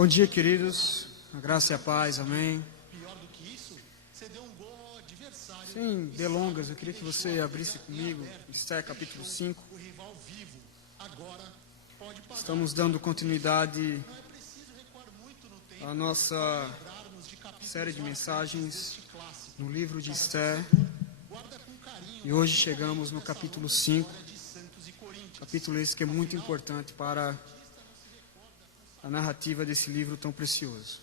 Bom dia, queridos. A graça e a paz, amém. Pior do que isso, você deu um gol ao adversário. Sem delongas, eu queria que você abrisse comigo Esther capítulo 5. O rival vivo agora pode pagar. Estamos dando continuidade Não é preciso recuar muito no tempo à nossa lembrarmos de capítulos série de mensagens deste clássico. no livro de Esther. Guarda com carinho E hoje chegamos no capítulo 5, de Santos e Coríntios. capítulo esse que é muito importante para a narrativa desse livro tão precioso.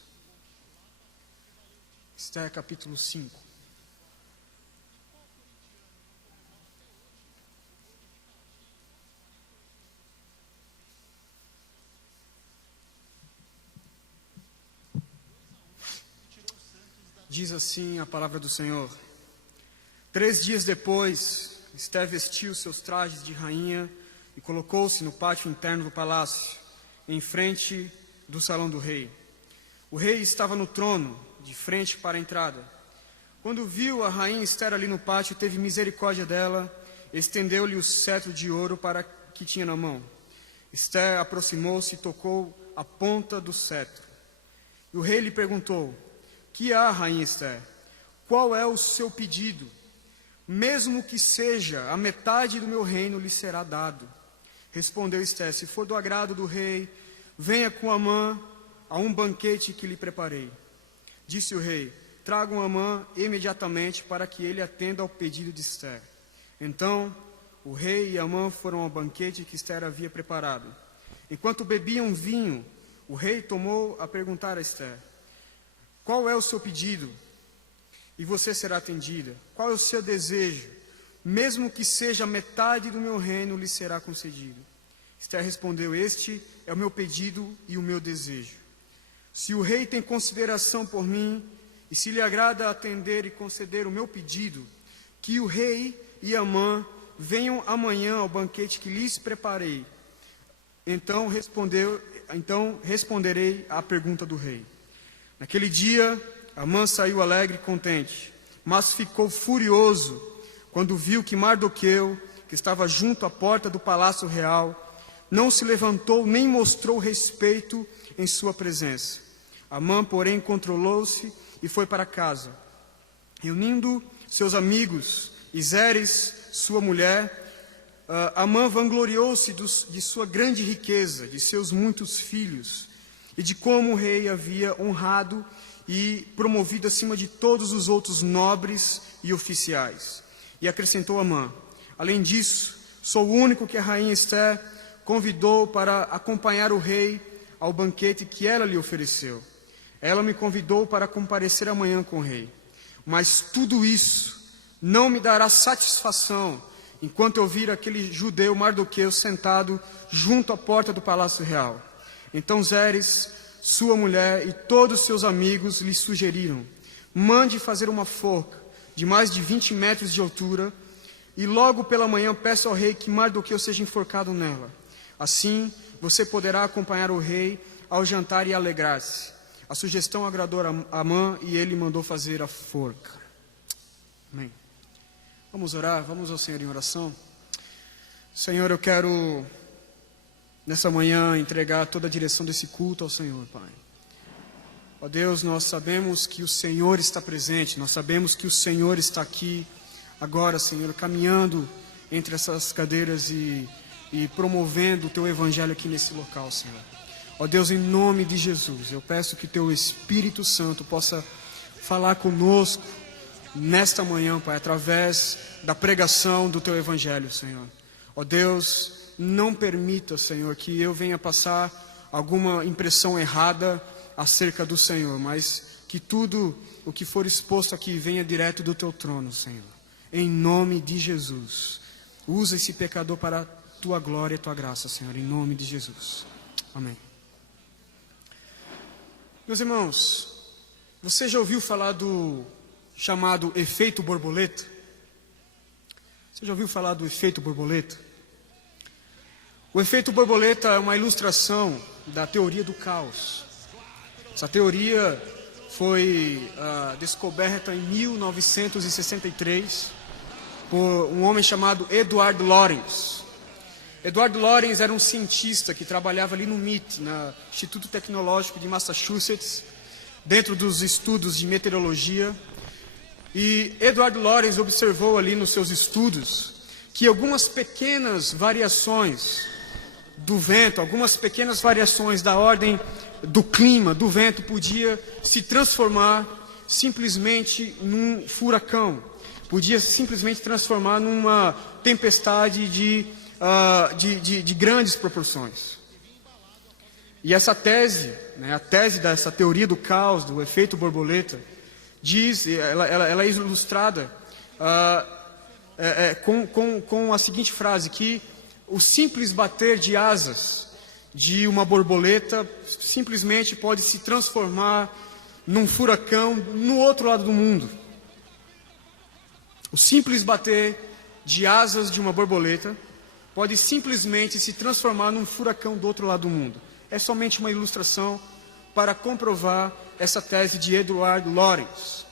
Esther capítulo 5. Diz assim a palavra do Senhor. 3 dias depois, Esther vestiu seus trajes de rainha e colocou-se no pátio interno do palácio, em frente do salão do rei. O rei estava no trono, de frente para a entrada. Quando viu a rainha Esther ali no pátio, teve misericórdia dela, estendeu-lhe o cetro de ouro para que tinha na mão. Esther aproximou-se e tocou a ponta do cetro. E o rei lhe perguntou: que há, rainha Esther? Qual é o seu pedido? Mesmo que seja a metade do meu reino lhe será dado. Respondeu Esther: se for do agrado do rei, venha com Amã a um banquete que lhe preparei. Disse o rei: tragam Amã imediatamente para que ele atenda ao pedido de Esther. Então o rei e Amã foram ao banquete que Esther havia preparado. Enquanto bebiam vinho, o rei tomou a perguntar a Esther: qual é o seu pedido? E você será atendida. Qual é o seu desejo? Mesmo que seja metade do meu reino, lhe será concedido. Esther respondeu: este é o meu pedido e o meu desejo. Se o rei tem consideração por mim, e se lhe agrada atender e conceder o meu pedido, que o rei e Amã venham amanhã ao banquete que lhes preparei. Então responderei à pergunta do rei. Naquele dia, Amã saiu alegre e contente, mas ficou furioso quando viu que Mardoqueu, que estava junto à porta do palácio real, não se levantou nem mostrou respeito em sua presença. Amã, porém, controlou-se e foi para casa. Reunindo seus amigos e Zeres, sua mulher, Amã vangloriou-se de sua grande riqueza, de seus muitos filhos, e de como o rei havia honrado e promovido acima de todos os outros nobres e oficiais. E acrescentou Amã: além disso, sou o único que a rainha Esther convidou para acompanhar o rei ao banquete que ela lhe ofereceu. Ela me convidou para comparecer amanhã com o rei. Mas tudo isso não me dará satisfação enquanto eu vir aquele judeu Mardoqueu sentado junto à porta do palácio real. Então Zeres, sua mulher e todos seus amigos lhe sugeriram: mande fazer uma forca de mais de 20 metros de altura e logo pela manhã peça ao rei que Mardoqueu seja enforcado nela. Assim você poderá acompanhar o rei ao jantar e alegrar-se. A sugestão agradou a Amã e ele mandou fazer a forca. Amém. Vamos orar, vamos ao Senhor em oração. Senhor, eu quero nessa manhã entregar toda a direção desse culto ao Senhor, Pai. Ó Deus, nós sabemos que o Senhor está presente, nós sabemos que o Senhor está aqui agora, Senhor, caminhando entre essas cadeiras e promovendo o Teu Evangelho aqui nesse local, Senhor. Ó Deus, em nome de Jesus, eu peço que Teu Espírito Santo possa falar conosco nesta manhã, Pai, através da pregação do Teu Evangelho, Senhor. Ó Deus, não permita, Senhor, que eu venha passar alguma impressão errada acerca do Senhor, mas que tudo o que for exposto aqui venha direto do Teu trono, Senhor. Em nome de Jesus. Usa esse pecador para a Tua glória e Tua graça, Senhor, em nome de Jesus. Amém. Meus irmãos, você já ouviu falar do chamado efeito borboleta? Você já ouviu falar do efeito borboleta? O efeito borboleta é uma ilustração da teoria do caos. Essa teoria foi descoberta em 1963 por um homem chamado Edward Lorenz. Edward Lorenz era um cientista que trabalhava ali no MIT, no Instituto Tecnológico de Massachusetts, dentro dos estudos de meteorologia. E Edward Lorenz observou ali nos seus estudos que algumas pequenas variações do vento, algumas pequenas variações da ordem do clima, do vento, podia se transformar simplesmente num furacão, podia simplesmente transformar numa tempestade de grandes proporções. E essa tese, né, a tese dessa teoria do caos, do efeito borboleta, ela é ilustrada com a seguinte frase, que o simples bater de asas de uma borboleta simplesmente pode se transformar num furacão no outro lado do mundo. O simples bater de asas de uma borboleta pode simplesmente se transformar num furacão do outro lado do mundo. É somente uma ilustração para comprovar essa tese de Edward Lorenz.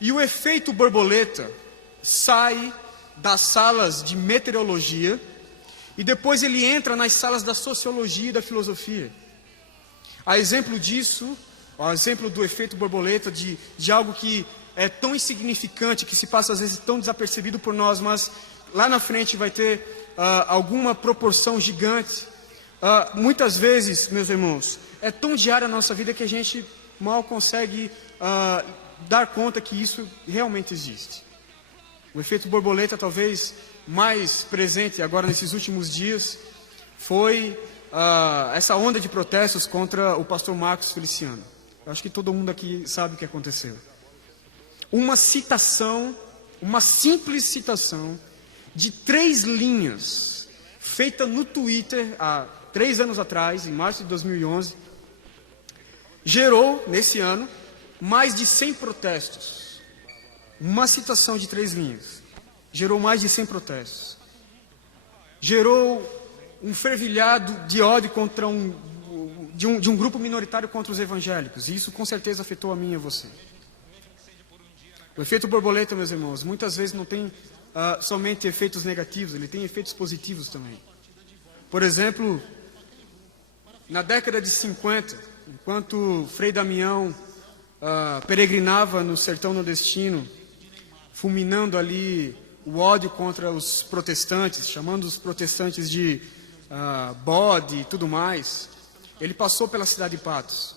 E o efeito borboleta sai das salas de meteorologia e depois ele entra nas salas da sociologia e da filosofia. A exemplo disso, a exemplo do efeito borboleta, de algo que é tão insignificante, que se passa às vezes tão desapercebido por nós, mas lá na frente vai ter alguma proporção gigante. Muitas vezes, meus irmãos, é tão diária a nossa vida que a gente mal consegue dar conta que isso realmente existe. O efeito borboleta, talvez mais presente agora nesses últimos dias, foi essa onda de protestos contra o pastor Marcos Feliciano. Eu acho que todo mundo aqui sabe o que aconteceu. Uma citação, uma simples citação de 3 linhas, feita no Twitter há 3 anos atrás, em março de 2011, gerou, nesse ano, mais de 100 protestos. Uma citação de 3 linhas gerou mais de 100 protestos. Gerou um fervilhado de ódio contra de um grupo minoritário contra os evangélicos. E isso com certeza afetou a mim e a você. O efeito borboleta, meus irmãos, muitas vezes não tem somente efeitos negativos, ele tem efeitos positivos também. Por exemplo, na década de 50, enquanto Frei Damião peregrinava no sertão nordestino, fulminando ali o ódio contra os protestantes, chamando os protestantes de bode e tudo mais, ele passou pela cidade de Patos.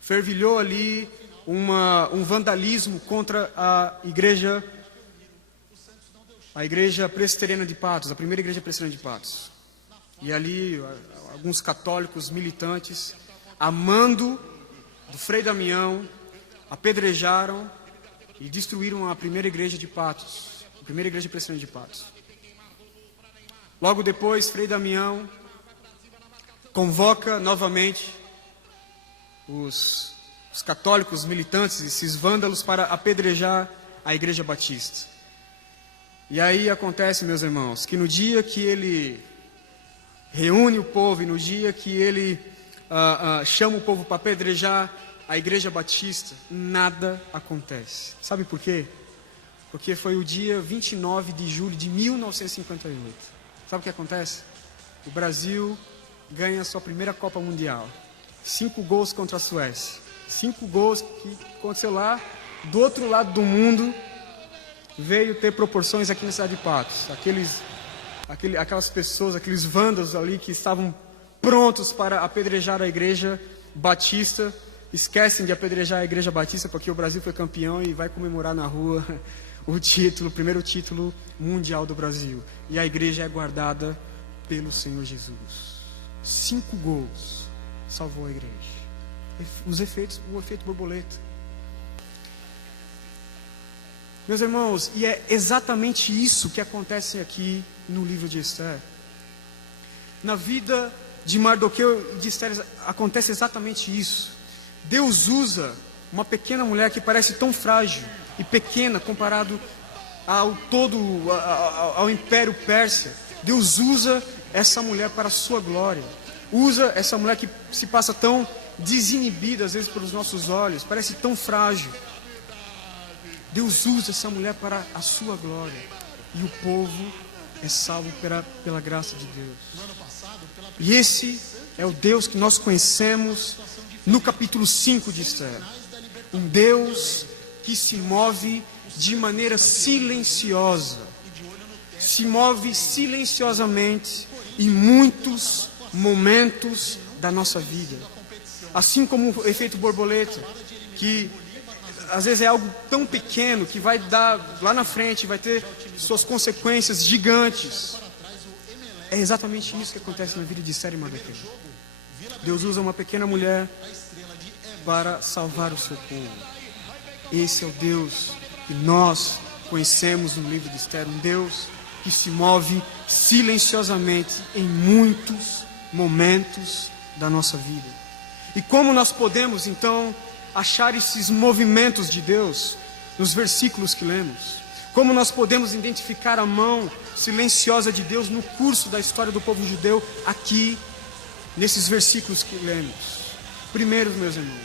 Fervilhou ali um vandalismo contra a igreja presbiteriana de Patos, a primeira igreja presbiteriana de Patos. E ali alguns católicos militantes, amando do Frei Damião, apedrejaram e destruíram a primeira igreja de Patos, a primeira igreja presbiteriana de Patos. Logo depois, Frei Damião convoca novamente os católicos militantes, esses vândalos, para apedrejar a igreja batista. E aí acontece, meus irmãos, que no dia que ele reúne o povo e no dia que ele chama o povo para apedrejar a igreja batista, nada acontece. Sabe por quê? Porque foi o dia 29 de julho de 1958. Sabe o que acontece? O Brasil ganha a sua primeira Copa Mundial. 5 gols contra a Suécia. 5 gols que aconteceu lá, do outro lado do mundo, veio ter proporções aqui na cidade de Patos. Aquelas pessoas, aqueles vândalos ali que estavam prontos para apedrejar a igreja batista, esquecem de apedrejar a igreja batista porque o Brasil foi campeão e vai comemorar na rua o primeiro título mundial do Brasil. E a igreja é guardada pelo Senhor Jesus. 5 gols salvou a igreja. O efeito borboleta. Meus irmãos, e é exatamente isso que acontece aqui no livro de Esther. Na vida de Mardoqueu e de Esther acontece exatamente isso. Deus usa uma pequena mulher que parece tão frágil e pequena comparado ao Império Persa. Deus usa essa mulher para a sua glória. Usa essa mulher que se passa tão desinibida às vezes pelos nossos olhos, parece tão frágil. Deus usa essa mulher para a sua glória. E o povo é salvo pela graça de Deus. E esse é o Deus que nós conhecemos no capítulo 5 de Esther. Um Deus que se move de maneira silenciosa. Se move silenciosamente em muitos momentos da nossa vida. Assim como o efeito borboleta, que às vezes é algo tão pequeno que vai dar lá na frente, vai ter suas consequências gigantes. É exatamente isso que acontece na vida de Esther e Mardoqueu. Deus usa uma pequena mulher para salvar o seu povo. Esse é o Deus que nós conhecemos no livro de Esther, um Deus que se move silenciosamente em muitos momentos da nossa vida. E como nós podemos então achar esses movimentos de Deus nos versículos que lemos? Como nós podemos identificar a mão silenciosa de Deus no curso da história do povo judeu aqui nesses versículos que lemos? Primeiro, meus irmãos,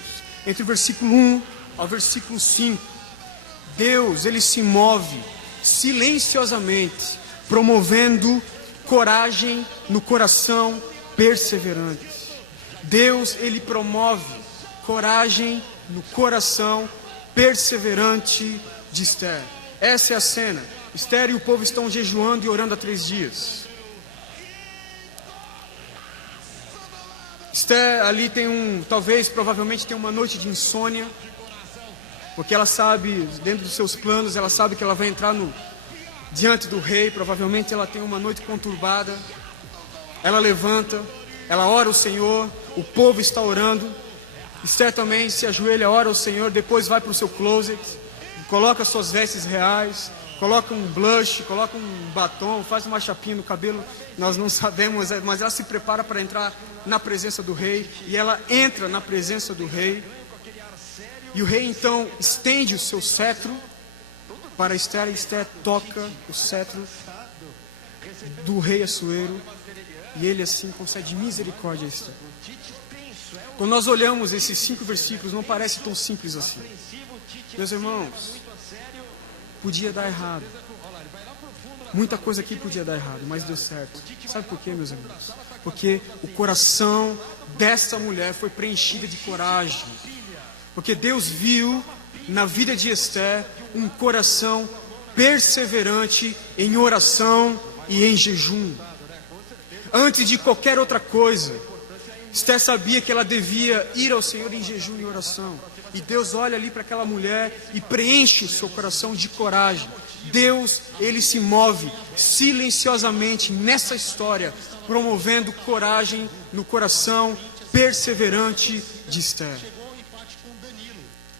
entre o versículo 1 ao versículo 5, Deus, ele se move silenciosamente, promovendo coragem no coração perseverante. Deus, ele promove coragem no coração perseverante de Esther. Essa é a cena. Esther e o povo estão jejuando e orando há 3 dias. Esther ali tem provavelmente tem uma noite de insônia, porque ela sabe, dentro dos seus planos, ela sabe que ela vai entrar diante do rei. Provavelmente ela tem uma noite conturbada. Ela levanta, ela ora ao Senhor, o povo está orando. Esther também se ajoelha, ora ao Senhor, depois vai para o seu closet, coloca suas vestes reais, coloca um blush, coloca um batom, faz uma chapinha no cabelo, nós não sabemos, mas ela se prepara para entrar na presença do rei, e ela entra na presença do rei, e o rei então estende o seu cetro para Esther, e Esther toca o cetro do rei Assuero, e ele assim concede misericórdia a Esther. Quando nós olhamos esses 5 versículos, não parece tão simples assim. Meus irmãos, podia dar errado. Muita coisa aqui podia dar errado, mas deu certo. Sabe por quê, meus irmãos? Porque o coração dessa mulher foi preenchido de coragem. Porque Deus viu na vida de Esther um coração perseverante em oração e em jejum. Antes de qualquer outra coisa, Esther sabia que ela devia ir ao Senhor em jejum e oração. E Deus olha ali para aquela mulher e preenche o seu coração de coragem. Deus, ele se move silenciosamente nessa história, promovendo coragem no coração perseverante de Esther.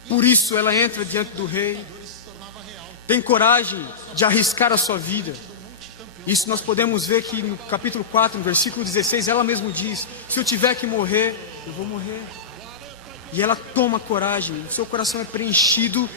Por isso ela entra diante do rei, tem coragem de arriscar a sua vida. Isso nós podemos ver que no capítulo 4, no versículo 16, ela mesma diz: se eu tiver que morrer, eu vou morrer. E ela toma coragem, o seu coração é preenchido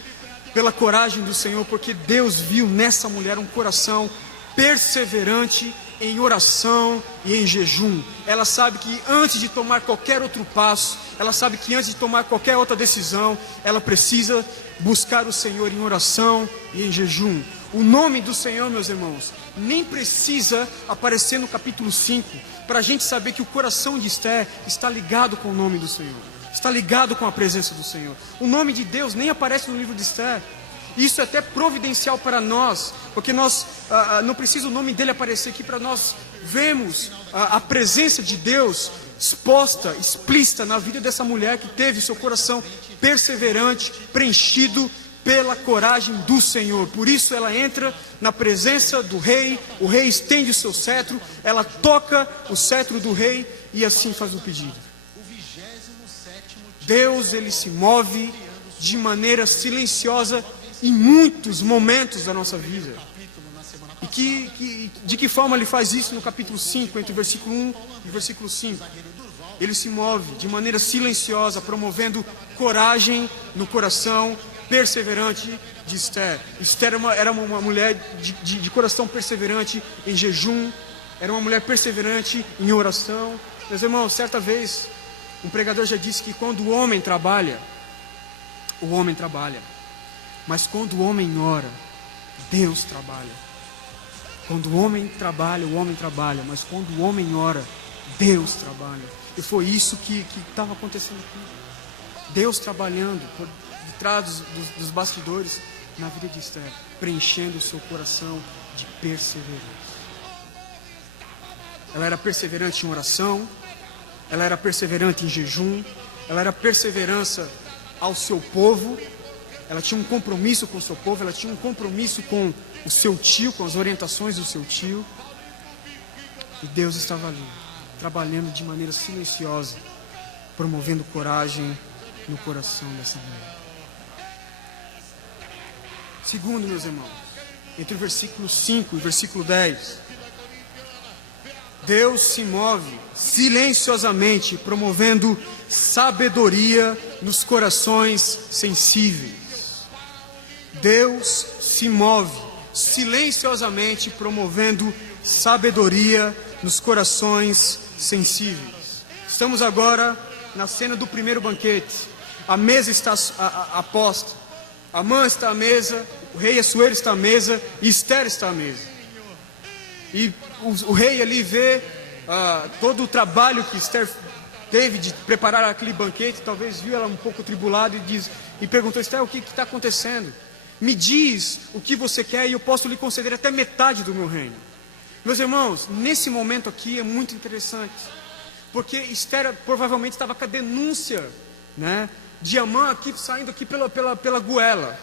pela coragem do Senhor, porque Deus viu nessa mulher um coração perseverante em oração e em jejum. Ela sabe que antes de tomar qualquer outro passo, ela sabe que antes de tomar qualquer outra decisão, ela precisa buscar o Senhor em oração e em jejum. O nome do Senhor, meus irmãos, nem precisa aparecer no capítulo 5 para a gente saber que o coração de Esther está ligado com o nome do Senhor, está ligado com a presença do Senhor. O nome de Deus nem aparece no livro de Esther. Isso é até providencial para nós, porque nós não precisa o nome dele aparecer aqui para nós vermos a presença de Deus exposta, explícita na vida dessa mulher que teve seu coração perseverante, preenchido pela coragem do Senhor. Por isso ela entra na presença do rei, o rei estende o seu cetro, ela toca o cetro do rei e assim faz o pedido. Deus, ele se move de maneira silenciosa em muitos momentos da nossa vida. E de que forma ele faz isso no capítulo 5, entre o versículo 1 e o versículo 5? Ele se move de maneira silenciosa, promovendo coragem no coração perseverante de Esther. Esther era uma mulher de coração perseverante em jejum, era uma mulher perseverante em oração. Meus irmãos, certa vez, um pregador já disse que quando o homem trabalha, mas quando o homem ora, Deus trabalha. Quando o homem trabalha, mas quando o homem ora, Deus trabalha. E foi isso que estava acontecendo aqui. Deus trabalhando por detrás dos bastidores na vida de Esther, preenchendo o seu coração de perseverança. Ela era perseverante em oração, ela era perseverante em jejum, ela era perseverança ao seu povo, ela tinha um compromisso com o seu povo, ela tinha um compromisso com o seu tio, com as orientações do seu tio. E Deus estava ali, trabalhando de maneira silenciosa, promovendo coragem no coração dessa mulher. Segundo, meus irmãos, entre o versículo 5 e o versículo 10, Deus se move silenciosamente, promovendo sabedoria nos corações sensíveis. Deus se move silenciosamente, promovendo sabedoria nos corações sensíveis. Estamos agora na cena do primeiro banquete. A mesa está aposta. Amã está à mesa, o rei Assuero está à mesa e Esther está à mesa. E o rei ali vê todo o trabalho que Esther teve de preparar aquele banquete. Talvez viu ela um pouco tribulada e perguntou: Esther, o que está acontecendo? Me diz o que você quer e eu posso lhe conceder até metade do meu reino. Meus irmãos, nesse momento aqui é muito interessante, porque Esther provavelmente estava com a denúncia, né, de Amã aqui, saindo aqui pela goela.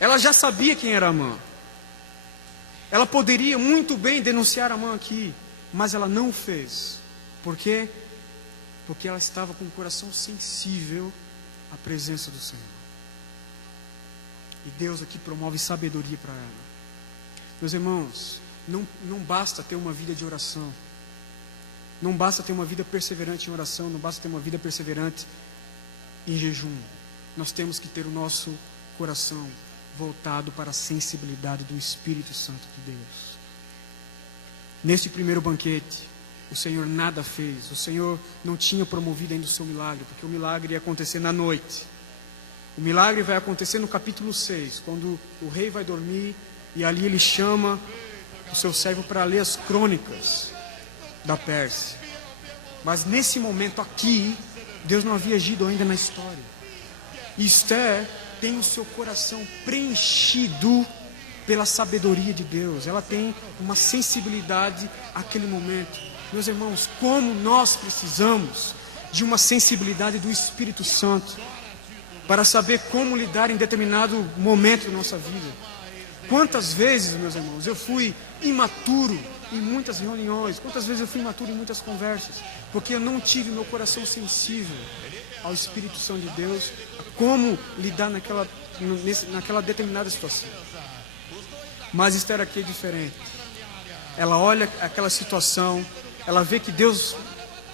Ela já sabia quem era Amã. Ela poderia muito bem denunciar Amã aqui, mas ela não o fez. Por quê? Porque ela estava com o coração sensível à presença do Senhor. E Deus aqui promove sabedoria para ela. Meus irmãos, não basta ter uma vida de oração. Não basta ter uma vida perseverante em oração. Não basta ter uma vida perseverante em jejum. Nós temos que ter o nosso coração voltado para a sensibilidade do Espírito Santo de Deus. Neste primeiro banquete, o Senhor nada fez. O Senhor não tinha promovido ainda o seu milagre, porque o milagre ia acontecer na noite. O milagre vai acontecer no capítulo 6, quando o rei vai dormir e ali ele chama o seu servo para ler as crônicas da Pérsia. Mas nesse momento aqui, Deus não havia agido ainda na história. E Esther tem o seu coração preenchido pela sabedoria de Deus. Ela tem uma sensibilidade àquele momento. Meus irmãos, como nós precisamos de uma sensibilidade do Espírito Santo para saber como lidar em determinado momento da nossa vida. Quantas vezes, meus irmãos, eu fui imaturo em muitas reuniões, quantas vezes eu fui imaturo em muitas conversas, porque eu não tive meu coração sensível ao Espírito Santo de Deus, a como lidar naquela determinada situação. Mas Esther aqui é diferente. Ela olha aquela situação, ela vê que Deus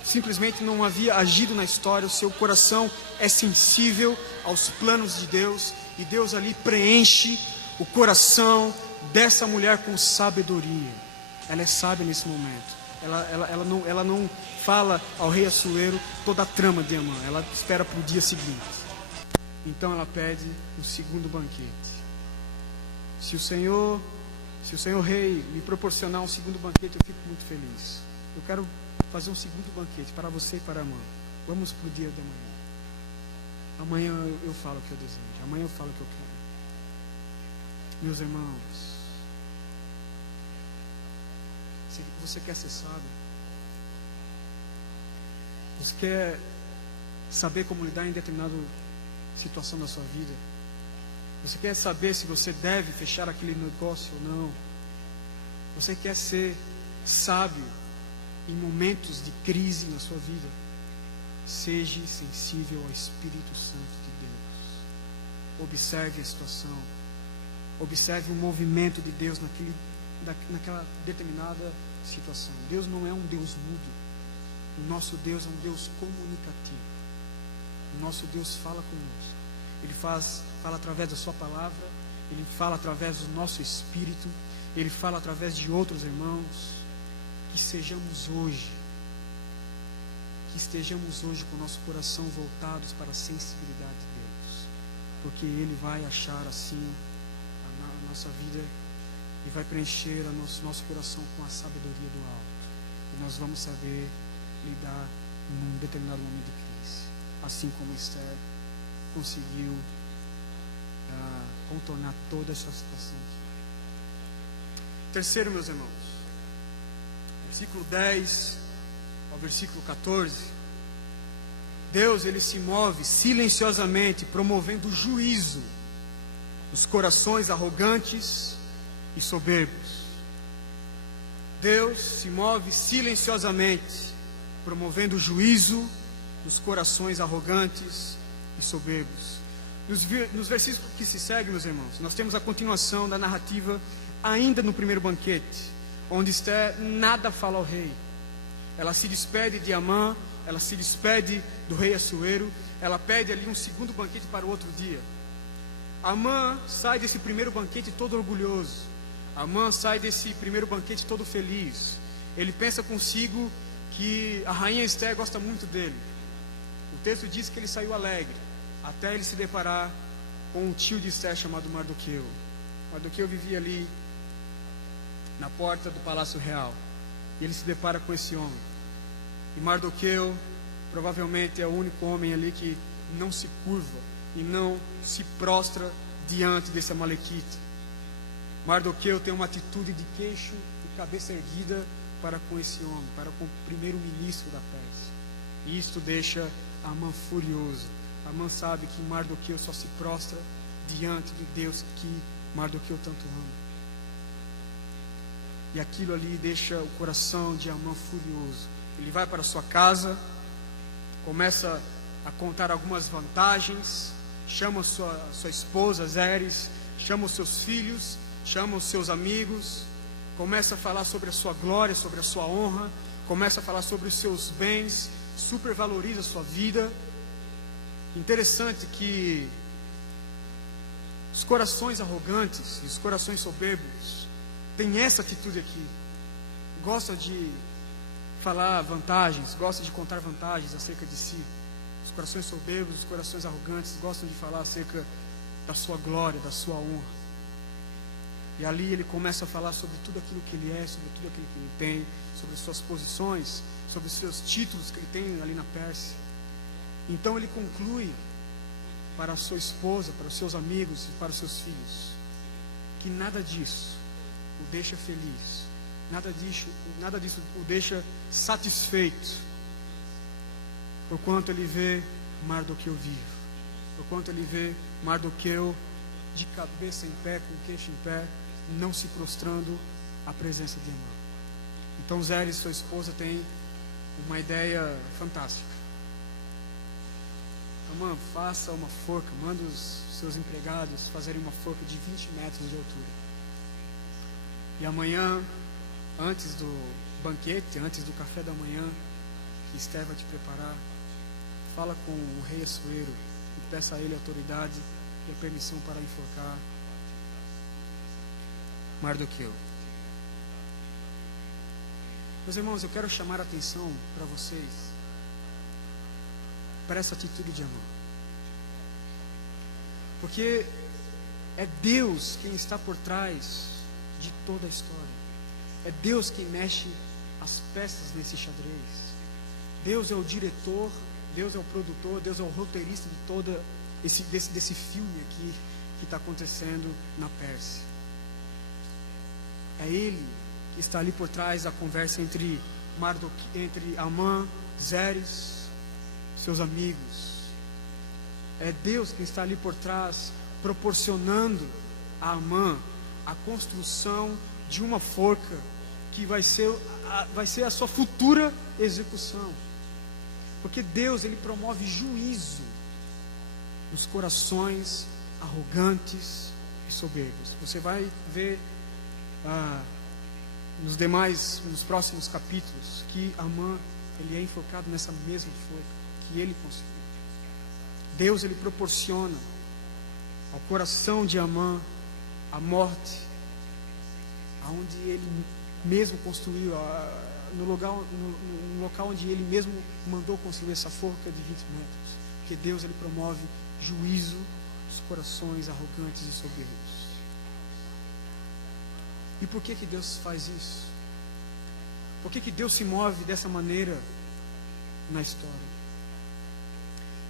simplesmente não havia agido na história, o seu coração é sensível aos planos de Deus, e Deus ali preenche o coração dessa mulher com sabedoria. Ela é sábia nesse momento. Ela não fala ao rei Assuero toda a trama de Amã, ela espera para o dia seguinte. Então ela pede o segundo banquete. Se o Senhor rei me proporcionar um segundo banquete, eu fico muito feliz. Eu quero fazer um segundo banquete para você e para Amã. Vamos para o dia da manhã. Amanhã eu falo o que eu desejo. Amanhã eu falo o que eu quero. Meus irmãos, você quer ser sábio? Você quer saber como lidar em determinada situação da sua vida? Você quer saber se você deve fechar aquele negócio ou não? Você quer ser sábio em momentos de crise na sua vida? Seja sensível ao Espírito Santo de Deus. Observe a situação. Observe o movimento de Deus naquela determinada situação. Deus não é um Deus mudo. O nosso Deus é um Deus comunicativo. O nosso Deus fala conosco. Ele fala através da sua palavra. Ele fala através do nosso espírito. Ele fala através de outros irmãos. Que estejamos hoje com o nosso coração voltados para a sensibilidade de Deus. Porque Ele vai achar assim a nossa vida e vai preencher o nosso coração com a sabedoria do alto. E nós vamos saber lidar num determinado momento de crise, assim como Esther conseguiu contornar toda essa situação. Terceiro, meus irmãos, versículo 10 ao versículo 14, Deus, ele se move silenciosamente, promovendo juízo nos corações arrogantes e soberbos. Deus se move silenciosamente, promovendo juízo nos corações arrogantes e soberbos. Nos versículos que se seguem, meus irmãos, nós temos a continuação da narrativa ainda no primeiro banquete, onde Esther nada fala ao rei. Ela se despede de Amã, ela se despede do rei Assuero, ela pede ali um segundo banquete para o outro dia. Amã sai desse primeiro banquete todo orgulhoso. Amã sai desse primeiro banquete todo feliz. Ele pensa consigo que a rainha Esther gosta muito dele. O texto diz que ele saiu alegre, até ele se deparar com um tio de Esther chamado Mardoqueu. Mardoqueu vivia ali na porta do palácio real, e ele se depara com esse homem. E Mardoqueu provavelmente é o único homem ali que não se curva e não se prostra diante desse amalequita. Mardoqueu tem uma atitude de queixo e cabeça erguida para com esse homem, para com o primeiro-ministro da Pérsia. E isto deixa Amã furioso. Amã sabe que Mardoqueu só se prostra diante de Deus que Mardoqueu tanto ama. E aquilo ali deixa o coração de Amã furioso. Ele vai para sua casa, começa a contar algumas vantagens, chama sua esposa Zeres, chama os seus filhos, chama os seus amigos, começa a falar sobre a sua glória, sobre a sua honra, começa a falar sobre os seus bens, supervaloriza a sua vida. Interessante que os corações arrogantes e os corações soberbos têm essa atitude aqui. Gosta de falar vantagens, gosta de contar vantagens acerca de si. Os corações soberbos, os corações arrogantes gostam de falar acerca da sua glória, da sua honra. E ali ele começa a falar sobre tudo aquilo que ele é, sobre tudo aquilo que ele tem, sobre suas posições, sobre os seus títulos que ele tem ali na Pérsia. Então ele conclui para a sua esposa, para os seus amigos e para os seus filhos, que nada disso o deixa feliz, nada disso o deixa satisfeito, porquanto ele vê Mardoqueu vivo, porquanto ele vê Mardoqueu de cabeça em pé, com o queixo em pé, não se prostrando à presença de Amã. Então Zeres, sua esposa, tem uma ideia fantástica. Amã, faça uma forca, manda os seus empregados fazerem uma forca de 20 metros de altura. E amanhã, antes do banquete, antes do café da manhã, que Esther vai te preparar, fala com o rei Assuero e peça a ele a autoridade e a permissão para enforcar Mardoqueu. Meus irmãos, eu quero chamar a atenção para vocês para essa atitude de Amã, porque é Deus quem está por trás de toda a história. É Deus quem mexe as peças nesse xadrez. Deus é o diretor, Deus é o produtor, Deus é o roteirista de todo desse filme aqui que está acontecendo na Pérsia. É Ele que está ali por trás da conversa entre Amã, Zeres, seus amigos. É Deus quem está ali por trás, proporcionando a Amã a construção de uma forca que vai ser a sua futura execução. Porque Deus, Ele promove juízo nos corações arrogantes e soberbos. Você vai ver nos próximos capítulos que Amã, ele é enforcado nessa mesma forca que ele construiu. Deus, ele proporciona ao coração de Amã a morte aonde ele mesmo construiu, no local onde ele mesmo mandou construir essa forca de 20 metros. Porque Deus, ele promove juízo nos corações arrogantes e soberbos. E por que Deus faz isso? Por que Deus se move dessa maneira na história?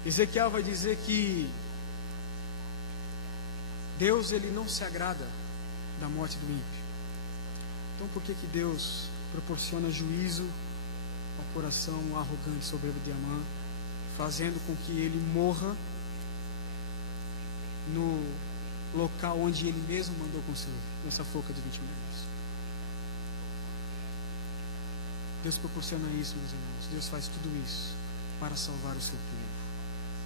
Ezequiel vai dizer que Deus, ele não se agrada da morte do ímpio. Então por que Deus proporciona juízo ao coração arrogante e soberbo de Amã, fazendo com que ele morra no local onde ele mesmo mandou construir, nessa forca de 20 metros? Deus proporciona isso, meus irmãos. Deus faz tudo isso para salvar o seu povo.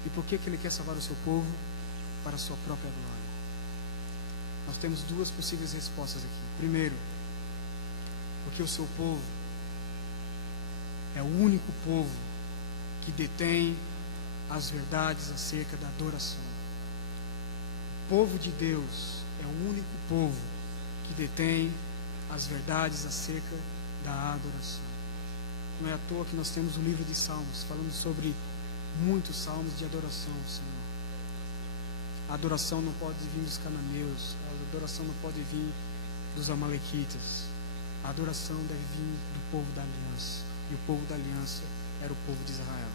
E por que ele quer salvar o seu povo? Para a sua própria glória. Nós temos duas possíveis respostas aqui. Primeiro, porque o seu povo é o único povo que detém as verdades acerca da adoração. O povo de Deus é o único povo que detém as verdades acerca da adoração. Não é à toa que nós temos o livro de Salmos, falando sobre muitos salmos de adoração ao Senhor. A adoração não pode vir dos cananeus, a adoração não pode vir dos amalequitas. A adoração deve vir do povo da aliança. E o povo da aliança era o povo de Israel.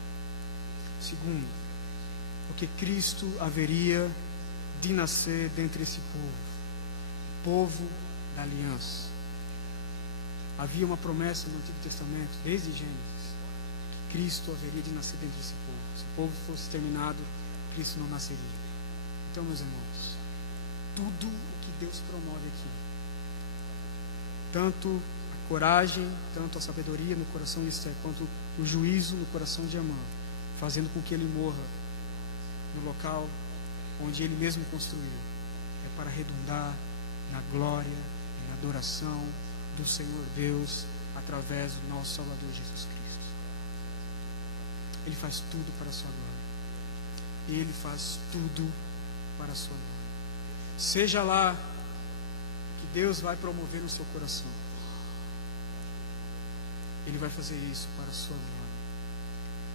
Segundo, porque Cristo haveria de nascer dentre esse povo, o povo da aliança. Havia uma promessa no Antigo Testamento, desde Gênesis, que Cristo haveria de nascer dentre esse povo. Se o povo fosse exterminado, Cristo não nasceria. Então, meus irmãos, tudo o que Deus promove aqui, tanto a coragem, tanto a sabedoria no coração de Esther, quanto o juízo no coração de Amã, fazendo com que ele morra no local onde ele mesmo construiu, é para redundar na glória e na adoração do Senhor Deus, através do nosso Salvador Jesus Cristo. Ele faz tudo para a sua glória. Ele faz tudo para a sua glória. Seja lá que Deus vai promover no seu coração, Ele vai fazer isso para a sua glória.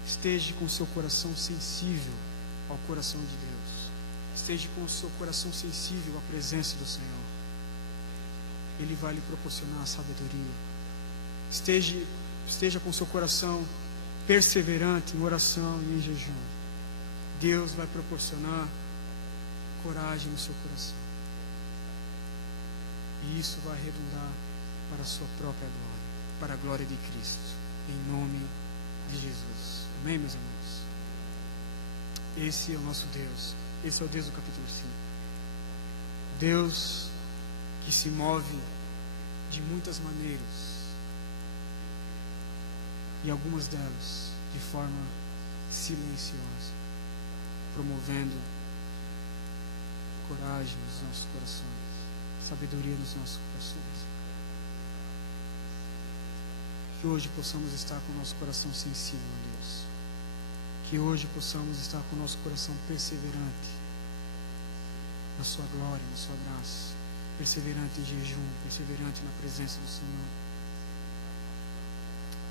Esteja com o seu coração sensível ao coração de Deus. Esteja com o seu coração sensível à presença do Senhor. Ele vai lhe proporcionar a sabedoria. Esteja com o seu coração perseverante em oração e em jejum. Deus vai proporcionar coragem no seu coração. E isso vai redundar para a sua própria glória, para a glória de Cristo, em nome de Jesus. Amém, meus irmãos? Esse é o nosso Deus. Esse é o Deus do capítulo 5. Deus que se move de muitas maneiras, e algumas delas de forma silenciosa, promovendo coragem nos nossos corações, sabedoria nos nossos corações. Que hoje possamos estar com o nosso coração sensível a Deus. Que hoje possamos estar com o nosso coração perseverante na sua glória, na sua graça, perseverante em jejum, perseverante na presença do Senhor,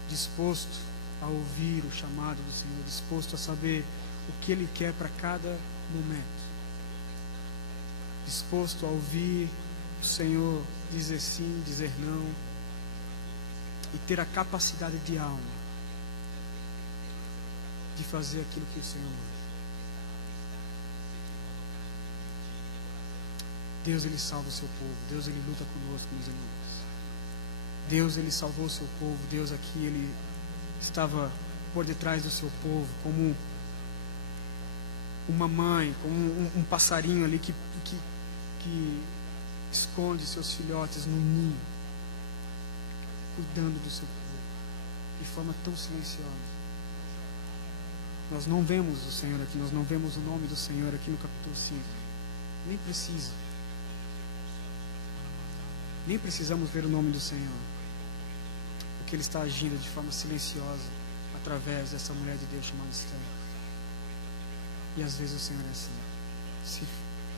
disposto a ouvir o chamado do Senhor, disposto a saber o que Ele quer para cada momento, disposto a ouvir o Senhor dizer sim, dizer não, e ter a capacidade de alma de fazer aquilo que o Senhor manda. Deus, Ele salva o seu povo. Deus, Ele luta conosco, meus irmãos. Deus, Ele salvou o seu povo. Deus aqui, Ele estava por detrás do seu povo, como uma mãe, como um passarinho ali que esconde seus filhotes no ninho, cuidando do seu povo, de forma tão silenciosa. Nós não vemos o Senhor aqui, nós não vemos o nome do Senhor aqui no capítulo 5. Nem precisa. Nem precisamos ver o nome do Senhor, porque Ele está agindo de forma silenciosa através dessa mulher de Deus chamada Esther. E às vezes o Senhor é assim,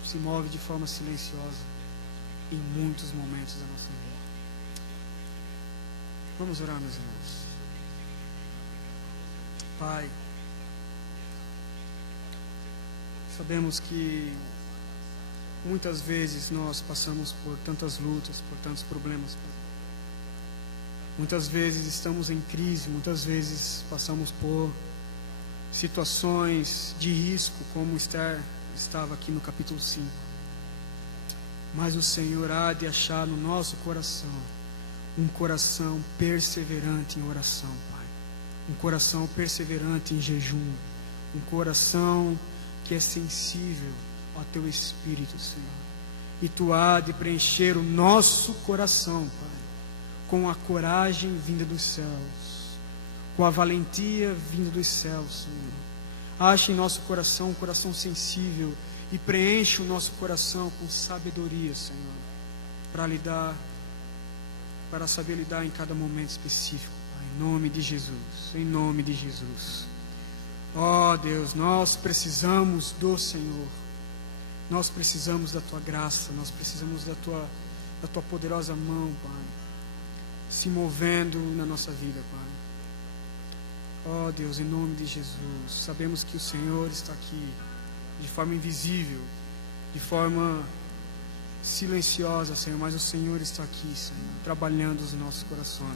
se move de forma silenciosa em muitos momentos da nossa vida. Vamos orar, meus irmãos. Pai, sabemos que Muitas vezes nós passamos por tantas lutas, por tantos problemas, Pai. Muitas vezes estamos em crise, muitas vezes passamos por situações de risco, como Esther estava aqui no capítulo 5. Mas o Senhor há de achar no nosso coração um coração perseverante em oração, Pai. Um coração perseverante em jejum. Um coração que é sensível ao Teu Espírito, Senhor. E Tu há de preencher o nosso coração, Pai, com a coragem vinda dos céus, com a valentia vinda dos céus, Senhor. Ache em nosso coração um coração sensível e preenche o nosso coração com sabedoria, Senhor, para saber lidar em cada momento específico, Pai, em nome de Jesus, em nome de Jesus. Ó Deus, nós precisamos do Senhor, nós precisamos da Tua graça, nós precisamos da Tua poderosa mão, Pai, se movendo na nossa vida, Pai. Ó Deus, em nome de Jesus, sabemos que o Senhor está aqui de forma invisível, de forma silenciosa, Senhor, mas o Senhor está aqui, Senhor, trabalhando os nossos corações.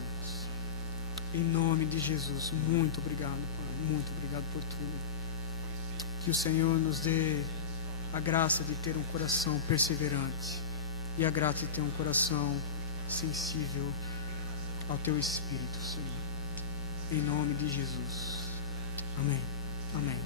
Em nome de Jesus, muito obrigado, Pai, muito obrigado por tudo. Que o Senhor nos dê a graça de ter um coração perseverante e a graça de ter um coração sensível ao Teu Espírito, Senhor. Em nome de Jesus. Amém. Amém.